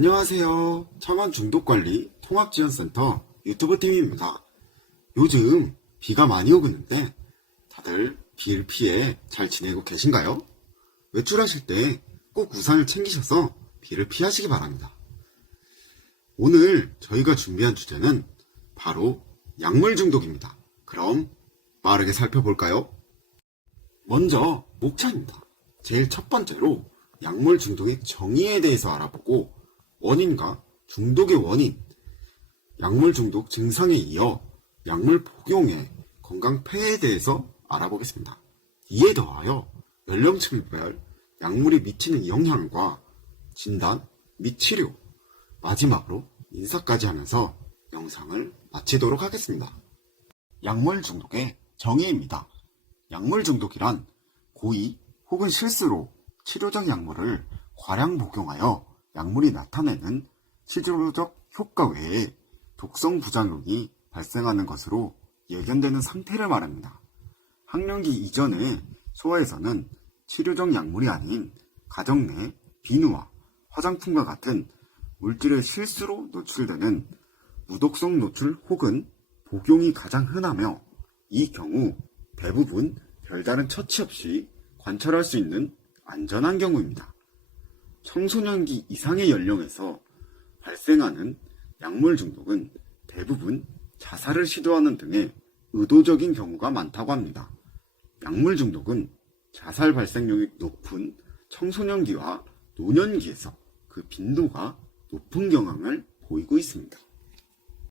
안녕하세요. 차만 중독관리 통합지원센터 유튜브 팀입니다. 요즘 비가 많이 오고 있는데 다들 비를 피해 잘 지내고 계신가요? 외출하실 때 꼭 우산을 챙기셔서 비를 피하시기 바랍니다. 오늘 저희가 준비한 주제는 바로 약물 중독입니다. 그럼 빠르게 살펴볼까요? 먼저 목차입니다. 제일 첫 번째로 약물 중독의 정의에 대해서 알아보고 원인과 중독의 원인, 약물 중독 증상에 이어 약물 복용의 건강 폐해에 대해서 알아보겠습니다. 이에 더하여 연령층별 약물이 미치는 영향과 진단 및 치료, 마지막으로 인사까지 하면서 영상을 마치도록 하겠습니다. 약물 중독의 정의입니다. 약물 중독이란 고의 혹은 실수로 치료적 약물을 과량 복용하여 약물이 나타내는 치료적 효과 외에 독성 부작용이 발생하는 것으로 예견되는 상태를 말합니다. 학령기 이전의 소아에서는 치료적 약물이 아닌 가정 내 비누와 화장품과 같은 물질의 실수로 노출되는 무독성 노출 혹은 복용이 가장 흔하며 이 경우 대부분 별다른 처치 없이 관찰할 수 있는 안전한 경우입니다. 청소년기 이상의 연령에서 발생하는 약물 중독은 대부분 자살을 시도하는 등의 의도적인 경우가 많다고 합니다. 약물 중독은 자살 발생률이 높은 청소년기와 노년기에서 그 빈도가 높은 경향을 보이고 있습니다.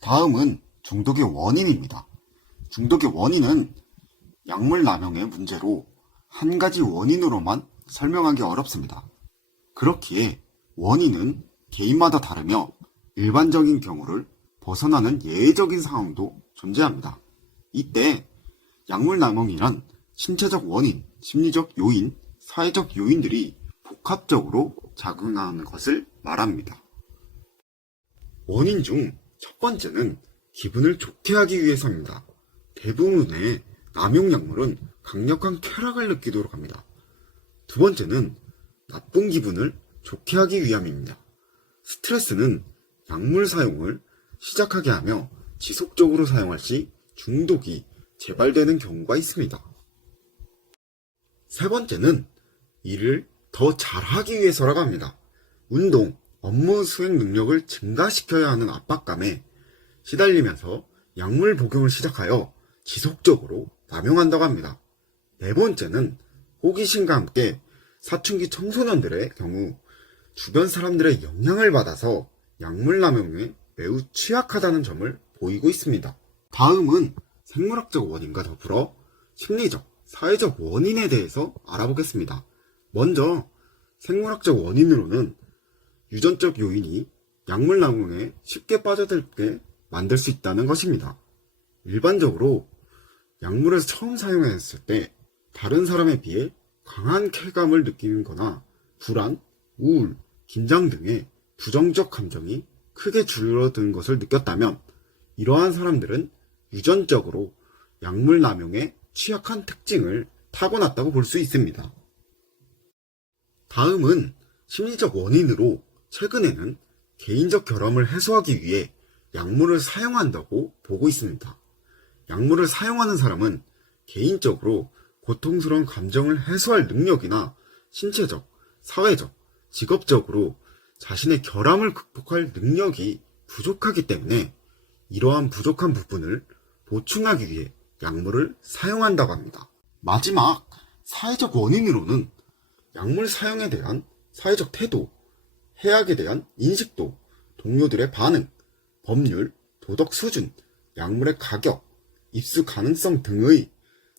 다음은 중독의 원인입니다. 중독의 원인은 약물 남용의 문제로 한 가지 원인으로만 설명하기 어렵습니다. 그렇기에 원인은 개인마다 다르며 일반적인 경우를 벗어나는 예외적인 상황도 존재합니다. 이때 약물 남용이란 신체적 원인, 심리적 요인, 사회적 요인들이 복합적으로 작용하는 것을 말합니다. 원인 중 첫 번째는 기분을 좋게 하기 위해서입니다. 대부분의 남용 약물은 강력한 쾌락을 느끼도록 합니다. 두 번째는 나쁜 기분을 좋게 하기 위함입니다. 스트레스는 약물 사용을 시작하게 하며 지속적으로 사용할 시 중독이 재발되는 경우가 있습니다. 세 번째는 일을 더 잘하기 위해서라고 합니다. 운동, 업무 수행 능력을 증가시켜야 하는 압박감에 시달리면서 약물 복용을 시작하여 지속적으로 남용한다고 합니다. 네 번째는 호기심과 함께 사춘기 청소년들의 경우 주변 사람들의 영향을 받아서 약물 남용에 매우 취약하다는 점을 보이고 있습니다. 다음은 생물학적 원인과 더불어 심리적, 사회적 원인에 대해서 알아보겠습니다. 먼저 생물학적 원인으로는 유전적 요인이 약물 남용에 쉽게 빠져들게 만들 수 있다는 것입니다. 일반적으로 약물을 처음 사용했을 때 다른 사람에 비해 강한 쾌감을 느끼는 거나 불안, 우울, 긴장 등의 부정적 감정이 크게 줄어드는 것을 느꼈다면 이러한 사람들은 유전적으로 약물 남용에 취약한 특징을 타고났다고 볼 수 있습니다. 다음은 심리적 원인으로 최근에는 개인적 결함을 해소하기 위해 약물을 사용한다고 보고 있습니다. 약물을 사용하는 사람은 개인적으로 고통스러운 감정을 해소할 능력이나 신체적, 사회적, 직업적으로 자신의 결함을 극복할 능력이 부족하기 때문에 이러한 부족한 부분을 보충하기 위해 약물을 사용한다고 합니다. 마지막 사회적 원인으로는 약물 사용에 대한 사회적 태도, 해악에 대한 인식도, 동료들의 반응, 법률, 도덕 수준, 약물의 가격, 입수 가능성 등의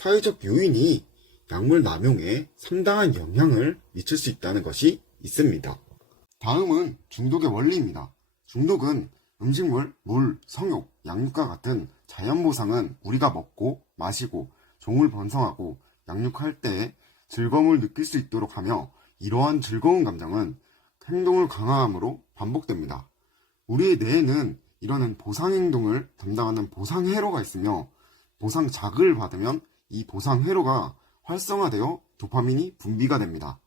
사회적 요인이 약물 남용에 상당한 영향을 미칠 수 있다는 것이 있습니다. 다음은 중독의 원리입니다. 중독은 음식물, 물, 성욕, 양육과 같은 자연 보상은 우리가 먹고 마시고 종을 번성하고 양육할 때 즐거움을 느낄 수 있도록 하며 이러한 즐거운 감정은 행동을 강화함으로 반복됩니다. 우리의 뇌에는 이러한 보상 행동을 담당하는 보상 회로가 있으며 보상 자극을 받으면 이 보상 회로가 활성화되어 도파민이 분비가 됩니다.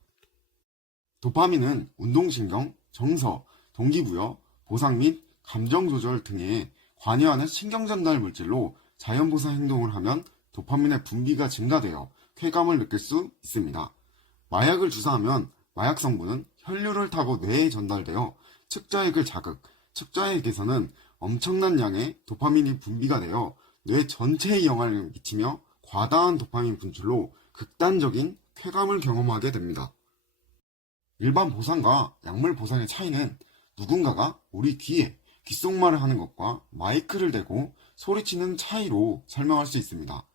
도파민은 운동신경, 정서, 동기부여, 보상 및 감정 조절 등에 관여하는 신경전달 물질로 자연보상 행동을 하면 도파민의 분비가 증가되어 쾌감을 느낄 수 있습니다. 마약을 주사하면 마약 성분은 혈류를 타고 뇌에 전달되어 측자액을 자극, 측자액에서는 엄청난 양의 도파민이 분비가 되어 뇌 전체에 영향을 미치며 과다한 도파민 분출로 극단적인 쾌감을 경험하게 됩니다. 일반 보상과 약물 보상의 차이는 누군가가 우리 귀에 귓속말을 하는 것과 마이크를 대고 소리치는 차이로 설명할 수 있습니다.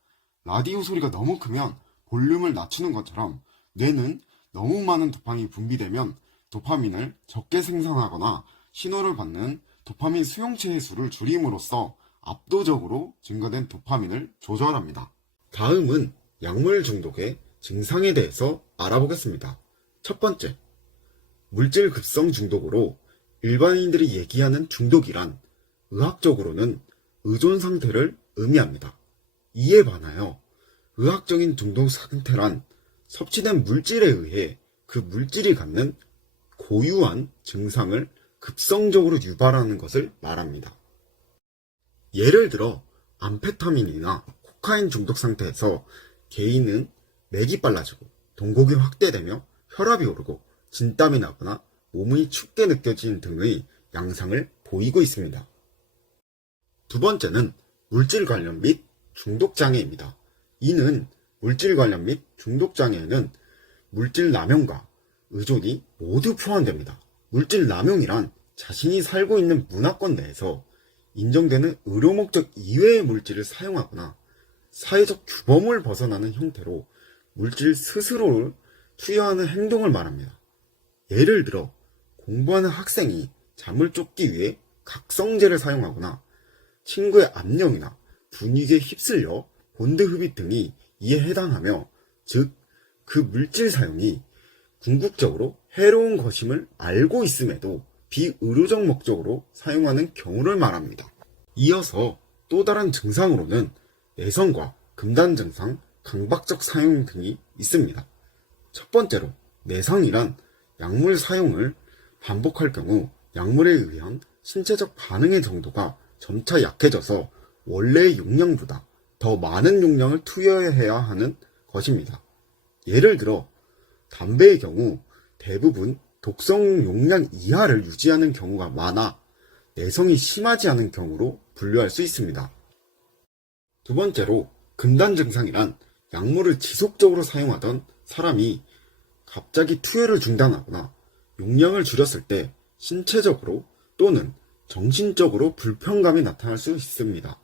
라디오 소리가 너무 크면 볼륨을 낮추는 것처럼 뇌는 너무 많은 도파민이 분비되면 도파민을 적게 생산하거나 신호를 받는 도파민 수용체의 수를 줄임으로써 압도적으로 증가된 도파민을 조절합니다. 다음은 약물 중독의 증상에 대해서 알아보겠습니다. 첫 번째, 물질 급성 중독으로 일반인들이 얘기하는 중독이란 의학적으로는 의존 상태를 의미합니다. 이에 반하여 의학적인 중독 상태란 섭취된 물질에 의해 그 물질이 갖는 고유한 증상을 급성적으로 유발하는 것을 말합니다. 예를 들어 암페타민이나 코카인 중독 상태에서 개인은 맥이 빨라지고 동공이 확대되며 혈압이 오르고 진땀이 나거나 몸이 춥게 느껴지는 등의 양상을 보이고 있습니다. 두 번째는 물질 관련 및 중독 장애입니다. 이는 물질 관련 및 중독 장애에는 물질 남용과 의존이 모두 포함됩니다. 물질 남용이란 자신이 살고 있는 문화권 내에서 인정되는 의료 목적 이외의 물질을 사용하거나 사회적 규범을 벗어나는 형태로 물질 스스로를 투여하는 행동을 말합니다. 예를 들어 공부하는 학생이 잠을 쫓기 위해 각성제를 사용하거나 친구의 압력이나 분위기에 휩쓸려 본드 흡입 등이 이에 해당하며 즉 그 물질 사용이 궁극적으로 해로운 것임을 알고 있음에도 비의료적 목적으로 사용하는 경우를 말합니다. 이어서 또 다른 증상으로는 내성과 금단 증상, 강박적 사용 등이 있습니다. 첫 번째로 내성이란 약물 사용을 반복할 경우 약물에 의한 신체적 반응의 정도가 점차 약해져서 원래의 용량보다 더 많은 용량을 투여해야 하는 것입니다. 예를 들어 담배의 경우 대부분 독성 용량 이하를 유지하는 경우가 많아 내성이 심하지 않은 경우로 분류할 수 있습니다. 두 번째로 금단 증상이란 약물을 지속적으로 사용하던 사람이 갑자기 투여를 중단하거나 용량을 줄였을 때 신체적으로 또는 정신적으로 불편감이 나타날 수 있습니다.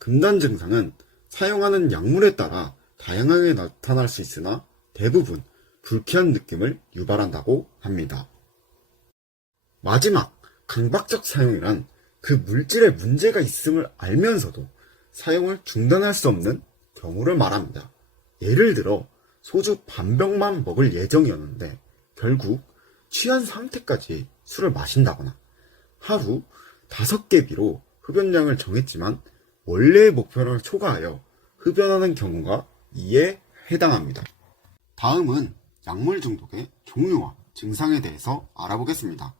금단 증상은 사용하는 약물에 따라 다양하게 나타날 수 있으나 대부분 불쾌한 느낌을 유발한다고 합니다. 마지막, 강박적 사용이란 그 물질에 문제가 있음을 알면서도 사용을 중단할 수 없는 경우를 말합니다. 예를 들어 소주 반병만 먹을 예정이었는데 결국 취한 상태까지 술을 마신다거나 하루 다섯 개비로 흡연량을 정했지만 원래의 목표를 초과하여 흡연하는 경우가 이에 해당합니다. 다음은 약물 중독의 종류와 증상에 대해서 알아보겠습니다.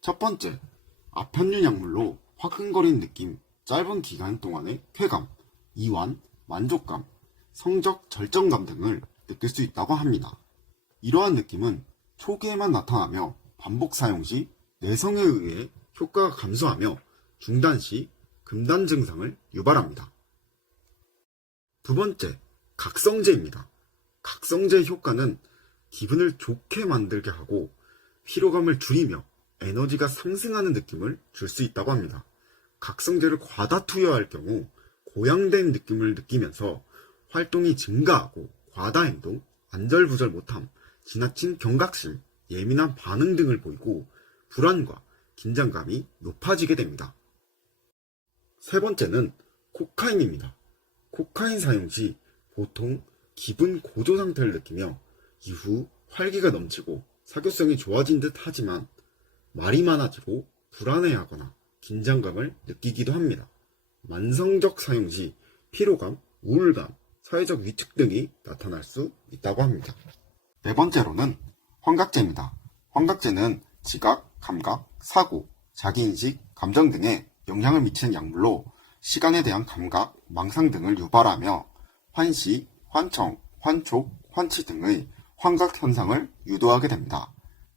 첫 번째, 아편류 약물로 화끈거리는 느낌, 짧은 기간 동안의 쾌감, 이완, 만족감, 성적 절정감 등을 느낄 수 있다고 합니다. 이러한 느낌은 초기에만 나타나며 반복 사용 시 내성에 의해 효과가 감소하며 중단 시 금단 증상을 유발합니다. 두 번째, 각성제입니다. 각성제의 효과는 기분을 좋게 만들게 하고 피로감을 줄이며 에너지가 상승하는 느낌을 줄 수 있다고 합니다. 각성제를 과다 투여할 경우 고양된 느낌을 느끼면서 활동이 증가하고 과다 행동, 안절부절 못함, 지나친 경각심, 예민한 반응 등을 보이고 불안과 긴장감이 높아지게 됩니다. 세 번째는 코카인입니다. 코카인 사용 시 보통 기분 고조 상태를 느끼며 이후 활기가 넘치고 사교성이 좋아진 듯 하지만 말이 많아지고 불안해하거나 긴장감을 느끼기도 합니다. 만성적 사용 시 피로감, 우울감, 사회적 위축 등이 나타날 수 있다고 합니다. 네 번째로는 환각제입니다. 환각제는 지각, 감각, 사고, 자기인식, 감정 등에 영향을 미치는 약물로 시간에 대한 감각, 망상 등을 유발하며 환시, 환청, 환촉, 환치 등의 환각 현상을 유도하게 됩니다.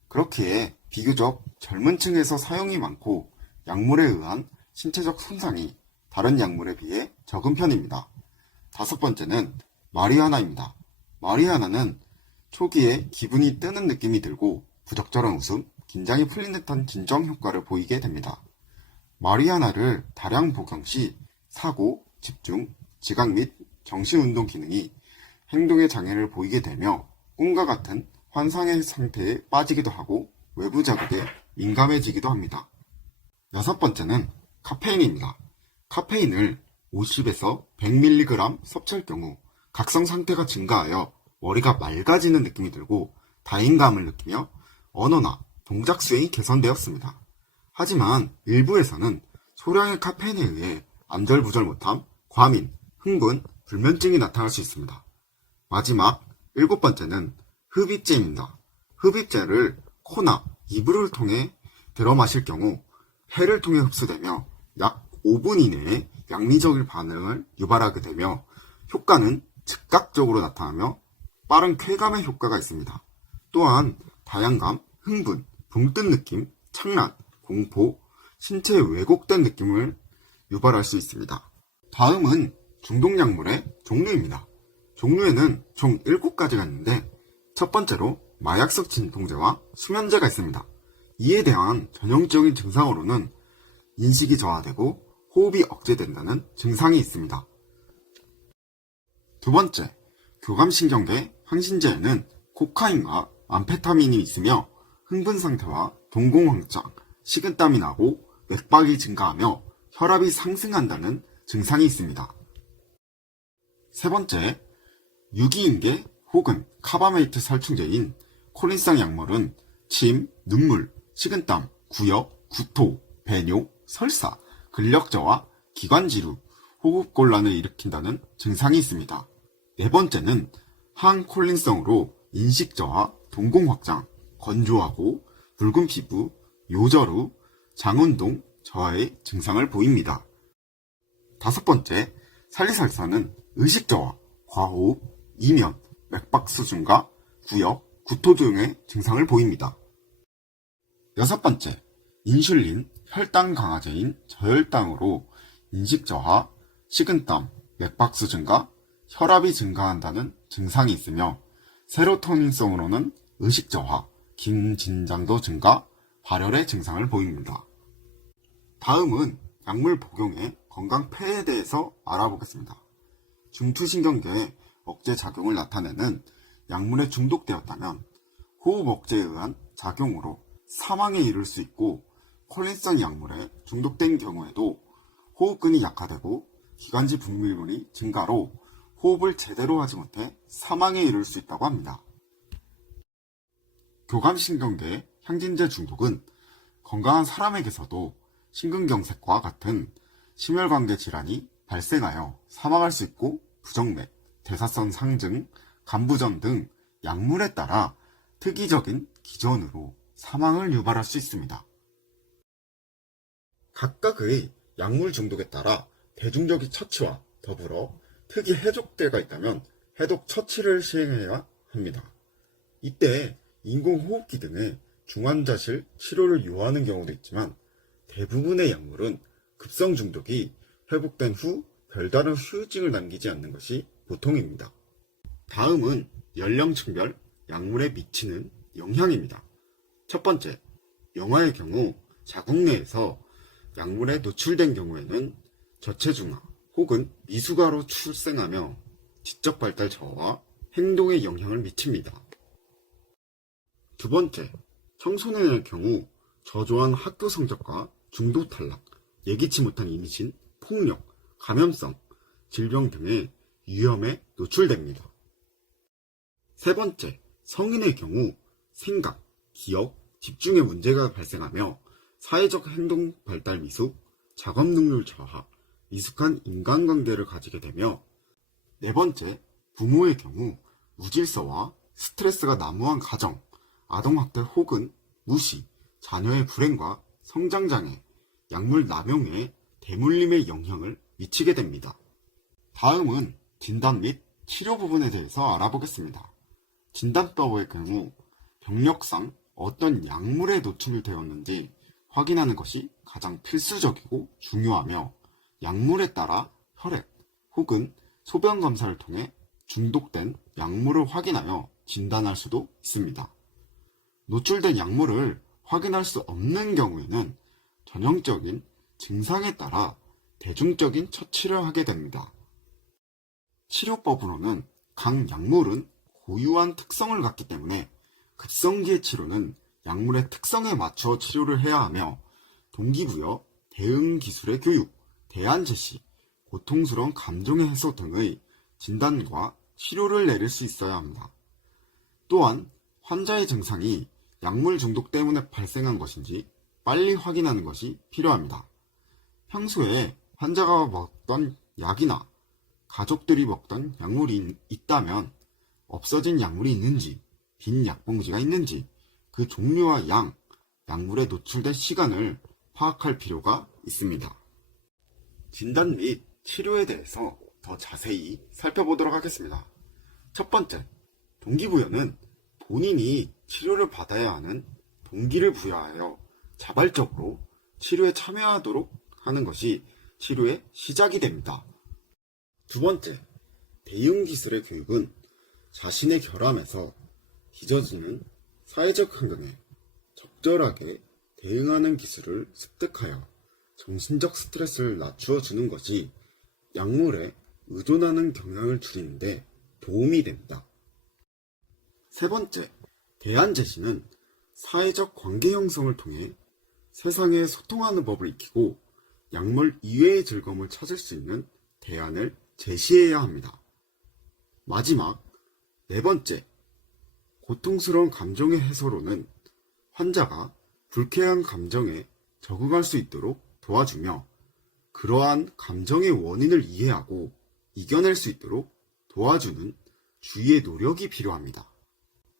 그렇기에 비교적 젊은 층에서 사용이 많고 약물에 의한 신체적 손상이 다른 약물에 비해 적은 편입니다. 다섯 번째는 마리아나입니다. 마리아나는 초기에 기분이 뜨는 느낌이 들고 부적절한 웃음, 긴장이 풀린 듯한 진정 효과를 보이게 됩니다. 마리아나를 다량 복용 시 사고, 집중, 지각 및 정신 운동 기능이 행동의 장애를 보이게 되며 꿈과 같은 환상의 상태에 빠지기도 하고 외부 자극에 민감해지기도 합니다. 여섯 번째는 카페인입니다. 카페인을 50에서 100mg 섭취할 경우 각성 상태가 증가하여 머리가 맑아지는 느낌이 들고 다인감을 느끼며 언어나 동작 수행이 개선되었습니다. 하지만 일부에서는 소량의 카페인에 의해 안절부절 못함, 과민, 흥분, 불면증이 나타날 수 있습니다. 마지막 일곱 번째는 흡입제입니다. 흡입제를 코나 이불을 통해 들어 마실 경우 폐를 통해 흡수되며 약 5분 이내에 양리적인 반응을 유발하게 되며 효과는 즉각적으로 나타나며 빠른 쾌감의 효과가 있습니다. 또한 다양감, 흥분, 붕뜬 느낌, 착란, 공포, 신체에 왜곡된 느낌을 유발할 수 있습니다. 다음은 중독약물의 종류입니다. 종류에는 총 7가지가 있는데 첫 번째로 마약성 진통제와 수면제가 있습니다. 이에 대한 전형적인 증상으로는 인식이 저하되고 호흡이 억제된다는 증상이 있습니다. 두 번째, 교감신경계 항신제에는 코카인과 암페타민이 있으며 흥분 상태와 동공황장, 식은땀이 나고 맥박이 증가하며 혈압이 상승한다는 증상이 있습니다. 세 번째, 유기인계 혹은 카바메이트 살충제인 콜린성 약물은 침, 눈물, 식은땀, 구역, 구토, 배뇨, 설사, 근력저하, 기관지루, 호흡곤란을 일으킨다는 증상이 있습니다. 네 번째는 항콜린성으로 인식저하, 동공확장, 건조하고 붉은 피부, 요저루, 장운동, 저하의 증상을 보입니다. 다섯 번째, 살리살사는 의식저하, 과호흡, 이면, 맥박 수준과 구역, 구토 등의 증상을 보입니다. 여섯 번째, 인슐린, 혈당 강화제인 저혈당으로 인식 저하, 식은땀, 맥박 수준과 혈압이 증가한다는 증상이 있으며 세로토닌성으로는 의식 저하, 긴진장도 증가, 발열의 증상을 보입니다. 다음은 약물 복용의 건강 폐해에 대해서 알아보겠습니다. 중투신경계의 억제 작용을 나타내는 약물에 중독되었다면 호흡 억제에 의한 작용으로 사망에 이를 수 있고 콜린성 약물에 중독된 경우에도 호흡근이 약화되고 기관지 분비물이 증가로 호흡을 제대로 하지 못해 사망에 이를 수 있다고 합니다. 교감신경계 향진제 중독은 건강한 사람에게서도 심근경색과 같은 심혈관계 질환이 발생하여 사망할 수 있고 부정맥, 대사선 상증, 간부전 등 약물에 따라 특이적인 기전으로 사망을 유발할 수 있습니다. 각각의 약물 중독에 따라 대중적인 처치와 더불어 특이 해독제가 있다면 해독 처치를 시행해야 합니다. 이때 인공호흡기 등의 중환자실 치료를 요하는 경우도 있지만 대부분의 약물은 급성 중독이 회복된 후 별다른 후유증을 남기지 않는 것이 보통입니다. 다음은 연령층별 약물에 미치는 영향입니다. 첫 번째, 영아의 경우 자궁 내에서 약물에 노출된 경우에는 저체중아 혹은 미숙아로 출생하며 지적 발달 저하와 행동에 영향을 미칩니다. 두 번째, 청소년의 경우 저조한 학교 성적과 중도 탈락, 예기치 못한 임신, 폭력, 감염성, 질병 등의 위험에 노출됩니다. 세 번째, 성인의 경우 생각, 기억, 집중에 문제가 발생하며 사회적 행동 발달 미숙, 작업 능률 저하, 미숙한 인간관계를 가지게 되며 네 번째, 부모의 경우 무질서와 스트레스가 난무한 가정, 아동학대 혹은 무시, 자녀의 불행과 성장장애, 약물 남용에 대물림의 영향을 미치게 됩니다. 다음은 진단 및 치료 부분에 대해서 알아보겠습니다. 진단법의 경우 병력상 어떤 약물에 노출되었는지 확인하는 것이 가장 필수적이고 중요하며 약물에 따라 혈액 혹은 소변 검사를 통해 중독된 약물을 확인하여 진단할 수도 있습니다. 노출된 약물을 확인할 수 없는 경우에는 전형적인 증상에 따라 대중적인 처치를 하게 됩니다. 치료법으로는 각 약물은 고유한 특성을 갖기 때문에 급성기의 치료는 약물의 특성에 맞춰 치료를 해야 하며 동기부여, 대응 기술의 교육, 대안 제시, 고통스러운 감정의 해소 등의 진단과 치료를 내릴 수 있어야 합니다. 또한 환자의 증상이 약물 중독 때문에 발생한 것인지 빨리 확인하는 것이 필요합니다. 평소에 환자가 먹던 약이나 가족들이 먹던 약물이 있다면 없어진 약물이 있는지, 빈 약봉지가 있는지, 그 종류와 양, 약물에 노출된 시간을 파악할 필요가 있습니다. 진단 및 치료에 대해서 더 자세히 살펴보도록 하겠습니다. 첫 번째, 동기부여는 본인이 치료를 받아야 하는 동기를 부여하여 자발적으로 치료에 참여하도록 하는 것이 치료의 시작이 됩니다. 두 번째, 대응 기술의 교육은 자신의 결함에서 빚어지는 사회적 환경에 적절하게 대응하는 기술을 습득하여 정신적 스트레스를 낮추어 주는 것이 약물에 의존하는 경향을 줄이는데 도움이 됩니다. 세 번째, 대안 제시는 사회적 관계 형성을 통해 세상에 소통하는 법을 익히고 약물 이외의 즐거움을 찾을 수 있는 대안을 제시해야 합니다. 마지막, 네 번째, 고통스러운 감정의 해소로는 환자가 불쾌한 감정에 적응할 수 있도록 도와주며 그러한 감정의 원인을 이해하고 이겨낼 수 있도록 도와주는 주의의 노력이 필요합니다.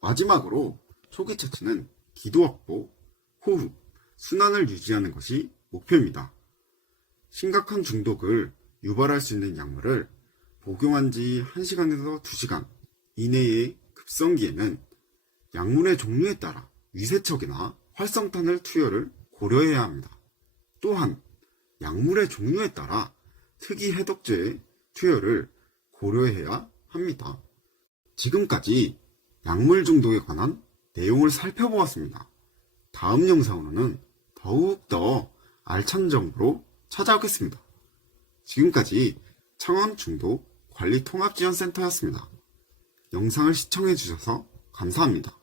마지막으로 초기 처치는 기도 확보, 호흡, 순환을 유지하는 것이 목표입니다. 심각한 중독을 유발할 수 있는 약물을 복용한 지 1시간에서 2시간 이내의 급성기에는 약물의 종류에 따라 위세척이나 활성탄을 투여를 고려해야 합니다. 또한 약물의 종류에 따라 특이 해독제의 투여를 고려해야 합니다. 지금까지 약물 중독에 관한 내용을 살펴보았습니다. 다음 영상으로는 더욱더 알찬 정보로 찾아오겠습니다. 지금까지 창원 중독 관리 통합지원센터였습니다. 영상을 시청해주셔서 감사합니다.